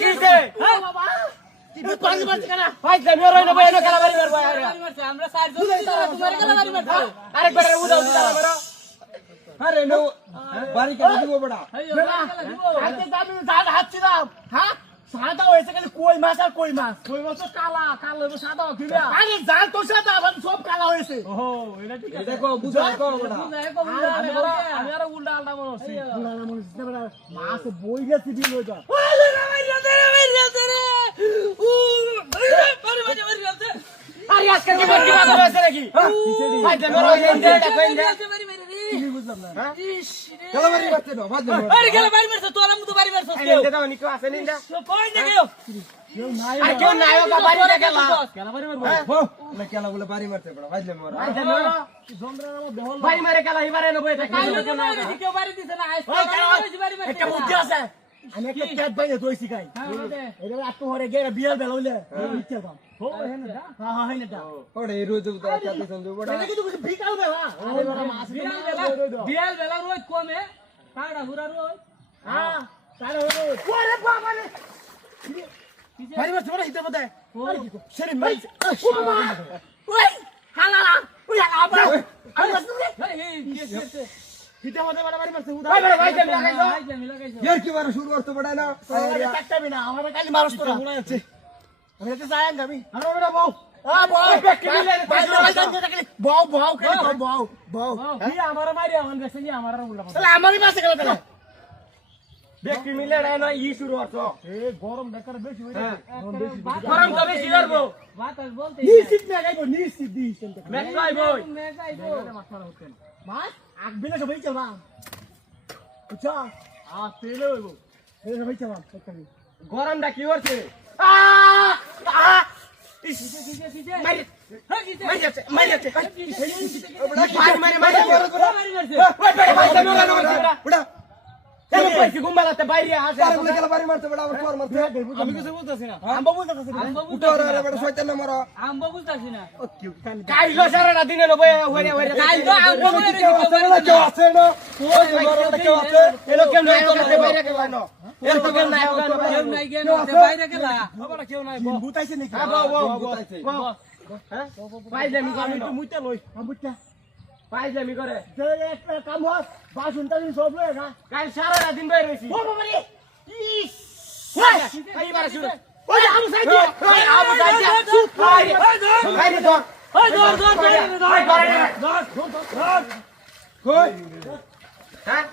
কিছে হ্যাঁ বাবা তুই পানি মারছিস কেন ভাই জমিও রইনো ভাই এনো খেলা বাড়ি মারবো আমরা সাইড ধরে তোমার গলা বাড়ি মারছো আরেকবার উদাও দিলা মারো আরে নো বাড়ি কেটে দিব বড়া আজকে দামি জাল হাতছি দাও হ্যাঁ সাদা হয়েছে খালি কই মাছ আর কই মাছ তো কালা কালো সাদা কিবা আরে জাল তো সাদা মানে সব কালা হয়েছে ওহো এটা ঠিক আছে দেখো বুঝাই কো বড়া আমি আর উল্টা আলটা মনে হচ্ছে মাছ বই গেছে দিল ওইটা আরে আজকে কি বাকি বাদ হয়েছে নাকি ভাই জমিও রইনো দেখো কি বুঝলাম না খেলা বাড়ি মারতে দাও বাদ দাও আরে গেলে বাড়ি মারছো তো আলাম তো বাড়ি মারছো নিন্দে দাও নিকো আছে নিন্দা কই না কেউ কেউ নাই আর কেউ নাই ওকা বাড়ি না খেলা খেলা বাড়ি মারবো হো না খেলা বলে বাড়ি মারতে বড়া বাদ দাও মোরা ভাই জমিও জমরা আমার বেহল বাড়ি মারে খেলা এবারে নেবো এটা কাইলো তো মারে কেউ বাড়ি দিছে না আইছে বাড়ি মারছে একটা বুদ্ধি আছে আমি একটা ক্যাট বাইরে দইছি গাই এটা আত্ম হরে গেরা বিয়াল বেলা হইলে ইচ্ছা দাও হো হেনে দা হ্যাঁ হেনে দা ওরে রোজ উদা চাতে সন্দু বড়া এটা কিন্তু কিছু ভিকাও দেবা আরে বড় মাছ বিয়াল বেলা রোজ কমে তাড়া হুরা রোজ হ্যাঁ তারে ওরে বাবা রে বাড়ি মারছে বড় হিতে বদে সেরে মারছে ও বাবা ওই হালালা ওই আবা আমি মারছি এই কেসে হিতে বদে বড় বাড়ি মারছে উদা ভাই জমিও লাগাইছো ভাই জামি লাগাইছো ইয়ার কি বারে শুরু করতে বড়া না আরে কাটতাবি না আমার কালি মারছ তোরা আছে আমি তো যাই আমি আরে বড় বউ আ বউ ব্যক্তি মিলে বউ বউ কেন বউ বউ কি আমার মারি আমার দেখছি নি আমার উল্টা তাহলে আমারই মাসে গেল তাহলে ব্যক্তি মিলে না ই শুরু হতো এ গরম বেকার বেশি হইছে গরম তো বেশি করবো বাতাস বলতে নিশ্চিত না গাইবো নিশ্চিত দিস মেক লাই বই মেগাইবো মাছ আগ বিলে সবাই চলবা বুঝছো আ তেলে হইবো তেলে সবাই চলবা একটাই গরমটা কি করছে মারি মারি যাচ্ছে মারি যাচ্ছে মারি মারি বড়া কেন পাইছি ঘুমালাতে বাইরে আসে আরে বলে খেলা বাড়ি মারতে বড়া আবার তোর মারতে আমি কিছু বলতাছি না আম্বা বলতাছি না উঠো রে বড়া শয়তান না মারো আমবো বুঝতাছি না কাইলো সারাটা দিনে নবে হইরে হইরে কাইলো আমবো বলে কেউ আছে বলে কেউ আছে না ওই মারো কেউ আছে এলো কেন নাই ওখানে বাইরে গেল না এর তো কেন নাই ওখানে কেউ নাই কেন বাইরে গেলা বাবা কেউ নাই বুতাইছে নাকি হ্যাঁ পাইজামি করে আমি তো মুইতে লই বুঝছা পাইজামি করে যে একটা কাম হয় বাসনটা দিন সব লয় না কাল সারাটা দিন বাইরে রইছি ও বাবা রে ইস এইবার শুরু ওই আবু সাইদ ওই আবু সাইদ বাইরে ধর ওই ধর ধর ওই করে কই হ্যাঁ